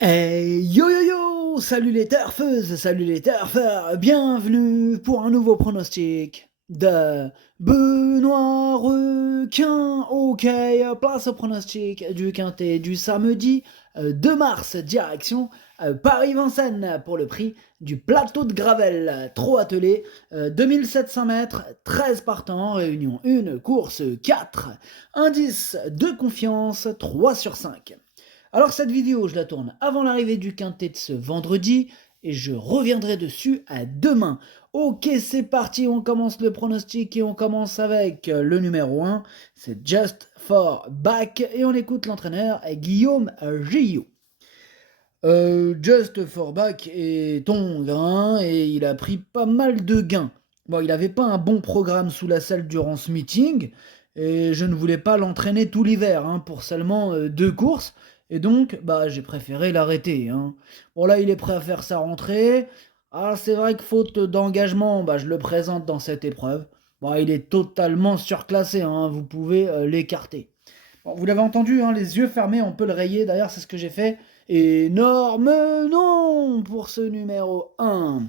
Yo yo yo! Salut les turfeuses, salut les turfeurs, bienvenue pour un nouveau pronostic de Benoît Requin. Ok, place au pronostic du quintet du samedi 2 mars, direction Paris-Vincennes pour le prix du plateau de Gravel. Trop attelé, 2700 mètres, 13 partants, réunion 1, course 4, indice de confiance 3 sur 5. Alors cette vidéo, je la tourne avant l'arrivée du quintet de ce vendredi et je reviendrai dessus à demain. Ok, c'est parti, on commence le pronostic et on commence avec le numéro 1, c'est Just for Back et on écoute l'entraîneur Guillaume Gillot. Just for Back est tongrin et il a pris pas mal de gains. Bon, il n'avait pas un bon programme sous la selle durant ce meeting et je ne voulais pas l'entraîner tout l'hiver pour seulement 2 courses et donc j'ai préféré l'arrêter. Bon là il est prêt à faire sa rentrée. Ah c'est vrai que faute d'engagement, je le présente dans cette épreuve. Bon, il est totalement surclassé, vous pouvez l'écarter. Bon, vous l'avez entendu, les yeux fermés, on peut le rayer. D'ailleurs, c'est ce que j'ai fait. Énorme nom pour ce numéro 1.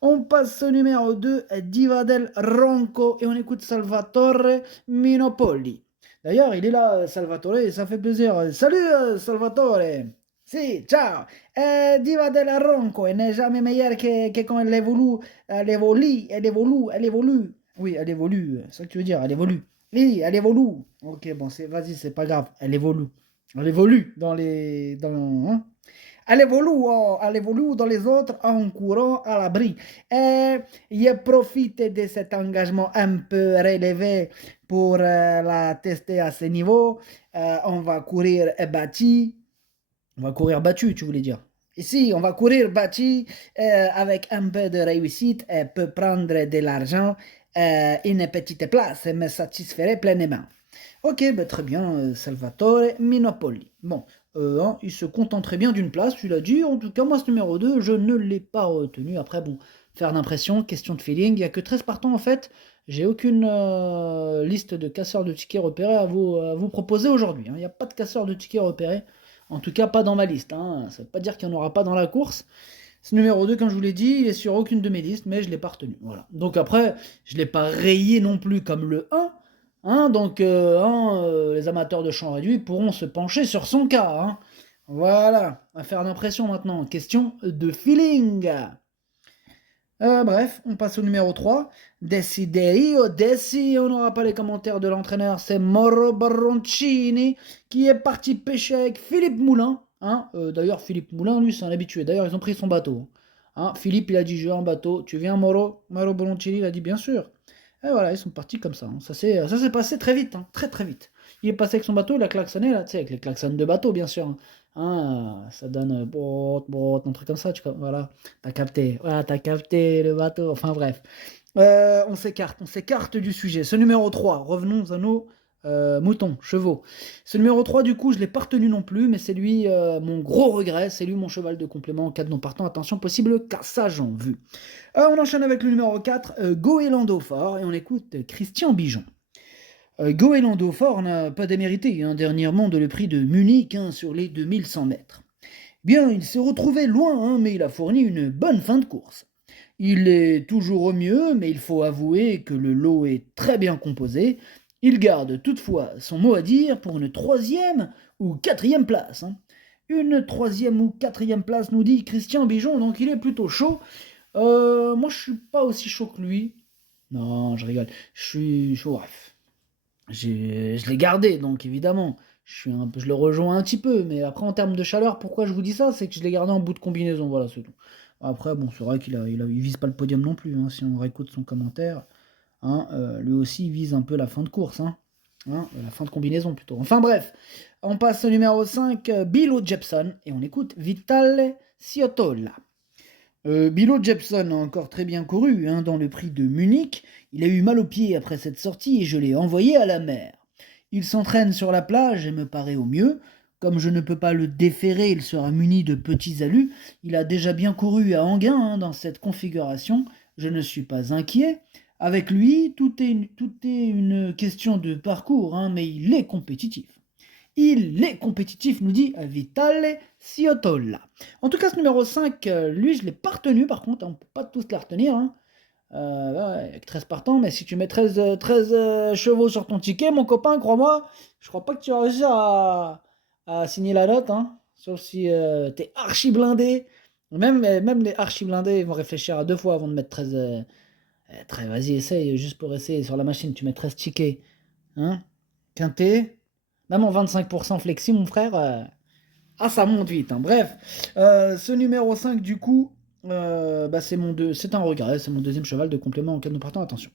On passe au numéro 2, Diva del Ronco, et on écoute Salvatore Minopoli. D'ailleurs, il est là, Salvatore, et ça fait plaisir. Salut, Salvatore. Si, ciao. Diva del Ronco, elle n'est jamais meilleure que quand elle évolue. Elle évolue. Oui, elle évolue, c'est ça que tu veux dire, elle évolue. Oui, elle évolue. Ok, bon, vas-y, c'est pas grave. Elle évolue. Elle évolue dans les. Elle évolue dans les autres en courant à l'abri. Et il profite de cet engagement un peu relevé pour la tester à ce niveau. On va courir battu. On va courir battu, tu voulais dire. Ici, on va courir battu avec un peu de réussite et peut prendre de l'argent. Une petite place me satisferait pleinement. Ok, très bien, Salvatore Minopoli. Bon, il se contenterait bien d'une place, tu l'as dit. En tout cas, moi, ce numéro 2, je ne l'ai pas retenu. Après, bon, faire d'impression, question de feeling. Il n'y a que 13 partants, en fait. J'ai aucune liste de casseurs de tickets repérés à vous proposer aujourd'hui. Il n'y a pas de casseurs de tickets repérés. En tout cas, pas dans ma liste. Ça ne veut pas dire qu'il n'y en aura pas dans la course. Ce numéro 2, comme je vous l'ai dit, il est sur aucune de mes listes, mais je ne l'ai pas retenu. Voilà. Donc après, je ne l'ai pas rayé non plus comme le 1. Donc, les amateurs de champ réduit pourront se pencher sur son cas. Voilà, affaire d'impression maintenant. Question de feeling. Bref, on passe au numéro 3. Desiderio Desi, on n'aura pas les commentaires de l'entraîneur, c'est Mauro Baroncini qui est parti pêcher avec Philippe Moulin. D'ailleurs, Philippe Moulin, lui, c'est un habitué. D'ailleurs, ils ont pris son bateau. Philippe, il a dit, je veux un bateau. Tu viens, Mauro? Mauro Baroncini, il a dit, bien sûr. Et voilà, ils sont partis comme ça. Ça s'est passé très vite, très très vite. Il est passé avec son bateau, il a klaxonné, là, tu sais, avec les klaxons de bateau, bien sûr. Ça donne brot, brot, un truc comme ça, voilà. T'as capté, voilà, t'as capté le bateau, enfin bref. On s'écarte du sujet. Ce numéro 3, revenons à nos moutons, chevaux. Ce numéro 3, du coup, je ne l'ai pas retenu non plus, mais c'est lui mon gros regret, c'est lui mon cheval de complément en cas de non partant. Attention, possible cassage en vue. On enchaîne avec le numéro 4, Goélando Fort, et on écoute Christian Bijon. Goélando Fort n'a pas démérité dernièrement de le prix de Munich sur les 2100 mètres. Bien, il s'est retrouvé loin, mais il a fourni une bonne fin de course. Il est toujours au mieux, mais il faut avouer que le lot est très bien composé. Il garde toutefois son mot à dire pour une troisième ou quatrième place. Une troisième ou quatrième place, nous dit Christian Bijon, donc il est plutôt chaud. Moi, je suis pas aussi chaud que lui. Non, je rigole. Je suis chaud. Bref. Je l'ai gardé, donc évidemment. Je le rejoins un petit peu, mais après, en termes de chaleur, pourquoi je vous dis ça? C'est que je l'ai gardé en bout de combinaison, voilà, c'est tout. Après, bon, c'est vrai qu'il vise pas le podium non plus, si on réécoute son commentaire. Lui aussi, il vise un peu la fin de course, la fin de combinaison plutôt. Enfin bref, on passe au numéro 5, Bilo Jepson, et on écoute Vitale Ciotola. Bilo Jepson a encore très bien couru dans le prix de Munich. Il a eu mal aux pieds après cette sortie et je l'ai envoyé à la mer. Il s'entraîne sur la plage et me paraît au mieux. Comme je ne peux pas le déférer, il sera muni de petits alus. Il a déjà bien couru à Enghien dans cette configuration. Je ne suis pas inquiet. Avec lui, tout est une question de parcours, mais il est compétitif. Il est compétitif, nous dit Vitale Ciotola. En tout cas, ce numéro 5, lui, je ne l'ai pas retenu, par contre, on ne peut pas tous les retenir, hein. Ouais, avec 13 partants, mais si tu mets 13 chevaux sur ton ticket, mon copain, crois-moi, je crois pas que tu vas réussir à signer la note, hein. Sauf si t'es archi blindé. Même les archi blindés vont réfléchir à deux fois avant de mettre 13. Vas-y, essaye, juste pour essayer sur la machine, tu mets 13 tickets. Hein, quinté, même en 25% flexi, mon frère, ça monte vite, hein. Bref, ce numéro 5, du coup, c'est un regret, c'est mon deuxième cheval de complément en cas de partant, attention.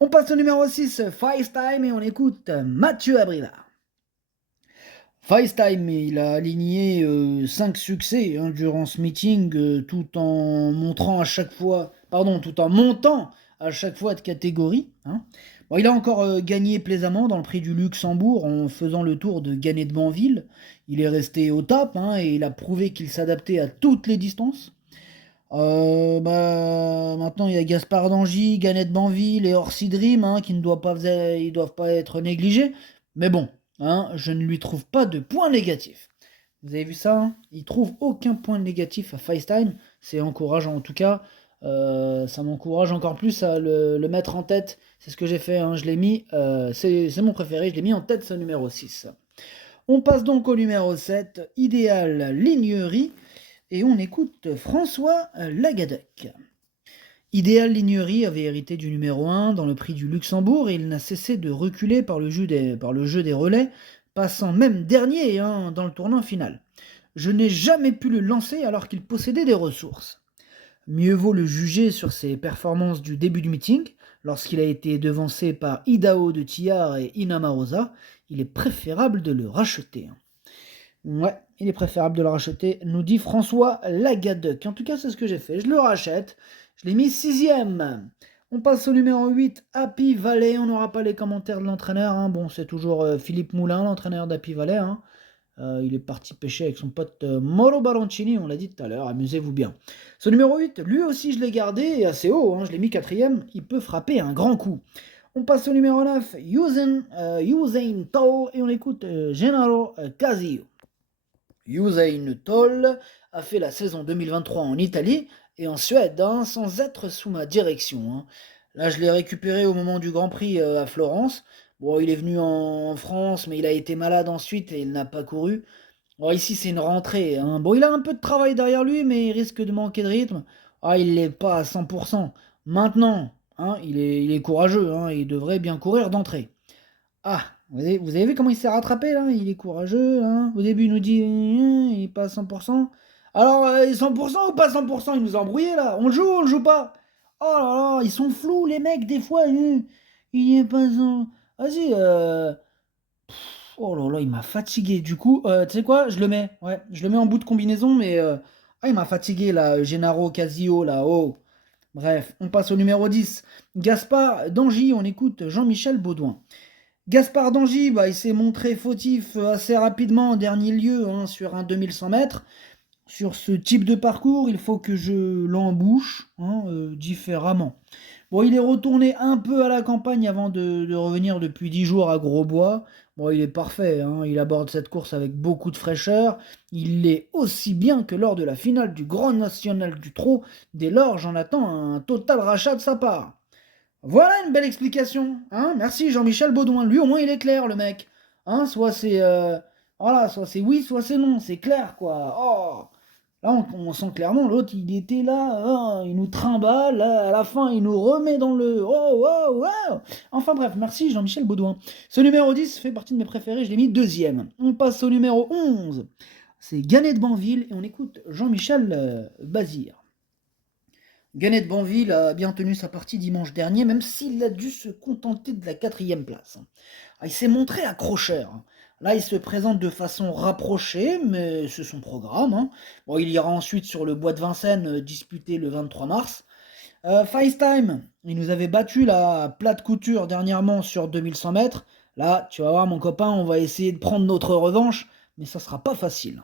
On passe au numéro 6, FaceTime, et on écoute Mathieu Abrivard. FaceTime, il a aligné 5 succès, hein, durant ce meeting, tout en montant à chaque fois de catégorie, hein. Bon, il a encore gagné plaisamment dans le prix du Luxembourg en faisant le tour de Gannet de Banville. Il est resté au top, hein, et il a prouvé qu'il s'adaptait à toutes les distances. Maintenant, il y a Gaspard d'Angy, Gannet de Banville et Orsi Dream, hein, qui ne doivent pas être négligés. Mais bon, hein, je ne lui trouve pas de point négatif. Vous avez vu ça, hein, il trouve aucun point négatif à FaceTime. C'est encourageant en tout cas. Ça m'encourage encore plus à le mettre en tête. C'est ce que j'ai fait, hein. Je l'ai mis, c'est mon préféré, je l'ai mis en tête, ce numéro 6. On passe donc au numéro 7, Idéal Lignerie, et on écoute François Lagadec. Idéal Lignerie avait hérité du numéro 1 dans le prix du Luxembourg, et il n'a cessé de reculer par le jeu des relais, passant même dernier, hein, dans le tournant final. Je n'ai jamais pu le lancer alors qu'il possédait des ressources. Mieux vaut le juger sur ses performances du début du meeting, lorsqu'il a été devancé par Idaho de Tillard et Inamarosa. Il est préférable de le racheter. Ouais, il est préférable de le racheter, nous dit François Lagadec. En tout cas, c'est ce que j'ai fait. Je le rachète. Je l'ai mis 6ème. On passe au numéro 8, Happy Valley. On n'aura pas les commentaires de l'entraîneur, hein. Bon, c'est toujours Philippe Moulin, l'entraîneur d'Happy Valley, hein. Il est parti pêcher avec son pote Mauro Baroncini, on l'a dit tout à l'heure, amusez-vous bien. Ce numéro 8, lui aussi je l'ai gardé assez haut, hein, je l'ai mis 4ème, il peut frapper un grand coup. On passe au numéro 9, Usain Toll, et on écoute Gennaro Casillo. Usain Toll a fait la saison 2023 en Italie et en Suède, hein, sans être sous ma direction, hein. Là, je l'ai récupéré au moment du Grand Prix à Florence. Bon, il est venu en France, mais il a été malade ensuite et il n'a pas couru. Bon, ici, c'est une rentrée, hein. Bon, il a un peu de travail derrière lui, mais il risque de manquer de rythme. Il l'est pas à 100%. Maintenant, hein, il est courageux, hein, il devrait bien courir d'entrée. Vous avez vu comment il s'est rattrapé, là? Il est courageux, hein. Au début, il nous dit il est pas à 100%. Alors, 100% ou pas 100%? Il nous a embrouillé, là. On le joue ou on le joue pas? Oh là là, ils sont flous, les mecs, des fois. Il est pas 100. Vas-y, oh là là, il m'a fatigué. Du coup, tu sais quoi? Je le mets. Ouais, je le mets en bout de combinaison, mais il m'a fatigué là, Gennaro Casio là. Oh. Bref, on passe au numéro 10. Gaspard d'Angy, on écoute Jean-Michel Baudouin. Gaspard d'Angy, il s'est montré fautif assez rapidement en dernier lieu, hein, sur un 2100 mètres. Sur ce type de parcours, il faut que je l'embouche, hein, différemment. Bon, il est retourné un peu à la campagne avant de revenir depuis 10 jours à Grosbois. Bon, il est parfait, hein, il aborde cette course avec beaucoup de fraîcheur. Il l'est aussi bien que lors de la finale du Grand National du Trot. Dès lors, j'en attends un total rachat de sa part. Voilà une belle explication, hein. Merci Jean-Michel Baudouin. Lui, au moins, il est clair, le mec. Hein, soit c'est oui, soit c'est non. C'est clair, quoi. Oh. Là, on sent clairement, l'autre, il était là, hein, il nous trimballe, là, à la fin, il nous remet dans le... Oh, oh, oh. Enfin bref, merci Jean-Michel Baudouin. Ce numéro 10 fait partie de mes préférés, je l'ai mis 2ème. On passe au numéro 11. C'est Gannet de Banville, et on écoute Jean-Michel Bazir. Gannet de Banville a bien tenu sa partie dimanche dernier, même s'il a dû se contenter de la 4ème place. Il s'est montré accrocheur. Là, il se présente de façon rapprochée, mais c'est son programme, hein. Bon, il ira ensuite sur le bois de Vincennes disputé le 23 mars. FaceTime, il nous avait battu la plate couture dernièrement sur 2100 mètres. Là, tu vas voir mon copain, on va essayer de prendre notre revanche, mais ça sera pas facile.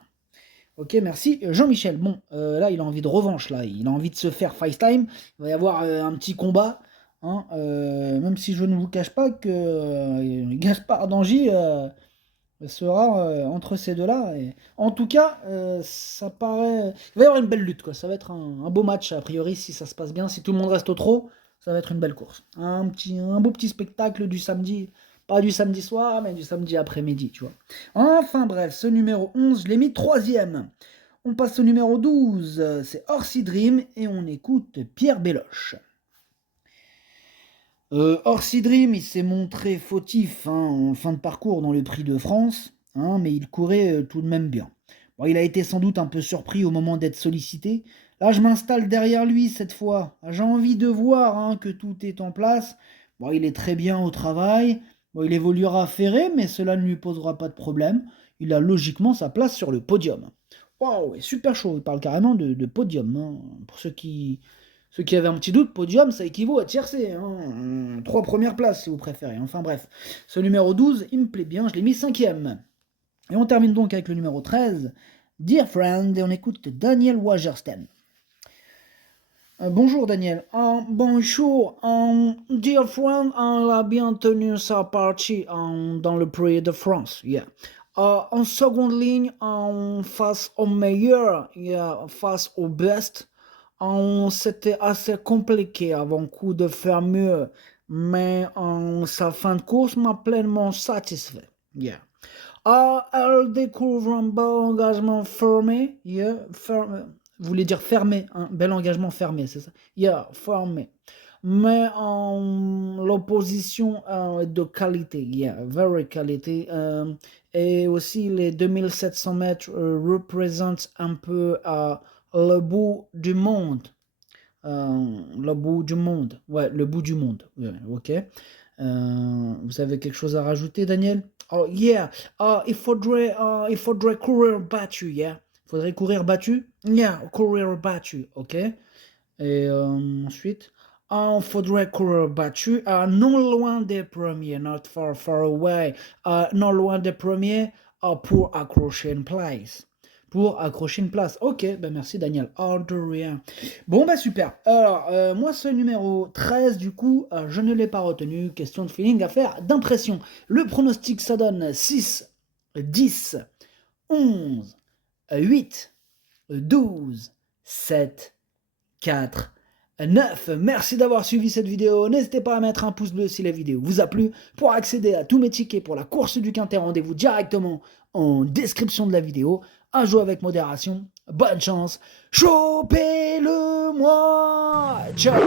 Ok, merci. Jean-Michel, bon, là, il a envie de revanche, là. Il a envie de se faire FaceTime. Il va y avoir un petit combat, hein, même si je ne vous cache pas que Gaspard d'Angy... sera entre ces deux-là. Et... En tout cas, ça paraît... Il va y avoir une belle lutte, quoi. Ça va être un beau match, a priori, si ça se passe bien. Si tout le monde reste au trot, ça va être une belle course. Un beau petit spectacle du samedi. Pas du samedi soir, mais du samedi après-midi, tu vois. Enfin bref, ce numéro 11, je l'ai mis troisième. On passe au numéro 12, c'est Orsi Dream, et on écoute Pierre Béloche. Orsi Dream, il s'est montré fautif en fin de parcours dans le Prix de France, mais il courait tout de même bien. Bon, il a été sans doute un peu surpris au moment d'être sollicité. Là, je m'installe derrière lui cette fois. J'ai envie de voir que tout est en place. Bon, il est très bien au travail. Bon, il évoluera ferré, mais cela ne lui posera pas de problème. Il a logiquement sa place sur le podium. Waouh, super chaud. Il parle carrément de podium. Pour ceux qui avaient un petit doute, podium, ça équivaut à tiercé. 3 premières places, si vous préférez. Enfin bref. Ce numéro 12, il me plaît bien. Je l'ai mis cinquième. Et on termine donc avec le numéro 13, Dear Friend, et on écoute Daniel Wagersten. Bonjour Daniel. Bonjour, dear friend, on a bien tenu sa partie dans le Prix de France. Yeah. En seconde ligne, face au meilleur, face au best, c'était assez compliqué avant coup de faire mieux, mais sa fin de course m'a pleinement satisfait. Yeah. Elle découvre un bel engagement fermé. Yeah, fermé. Vous voulez dire fermé, un bel engagement fermé, c'est ça? Yeah, fermé. Mais l'opposition de qualité, yeah, very qualité. Et aussi les 2700 mètres représentent un peu le bout du monde. Le bout du monde. Ouais, le bout du monde. Ouais, ok. Vous avez quelque chose à rajouter, Daniel? Oh, yeah. Il faudrait courir battu, yeah. Il faudrait courir battu? Yeah, courir battu, ok. Et ensuite, il faudrait courir battu, non loin des premiers, not far, far away, non loin des premiers, pour accrocher une place. Pour accrocher une place. Ok, ben merci Daniel. Oh, de rien. Bon, bah super. Alors, moi, ce numéro 13, du coup, je ne l'ai pas retenu. Question de feeling, affaire d'impression. Le pronostic, ça donne 6, 10, 11, 8, 12, 7, 4, 9. Merci d'avoir suivi cette vidéo. N'hésitez pas à mettre un pouce bleu si la vidéo vous a plu. Pour accéder à tous mes tickets pour la course du Quintet, rendez-vous directement en description de la vidéo. À jouer avec modération. Bonne chance. Chopez-le moi. Ciao.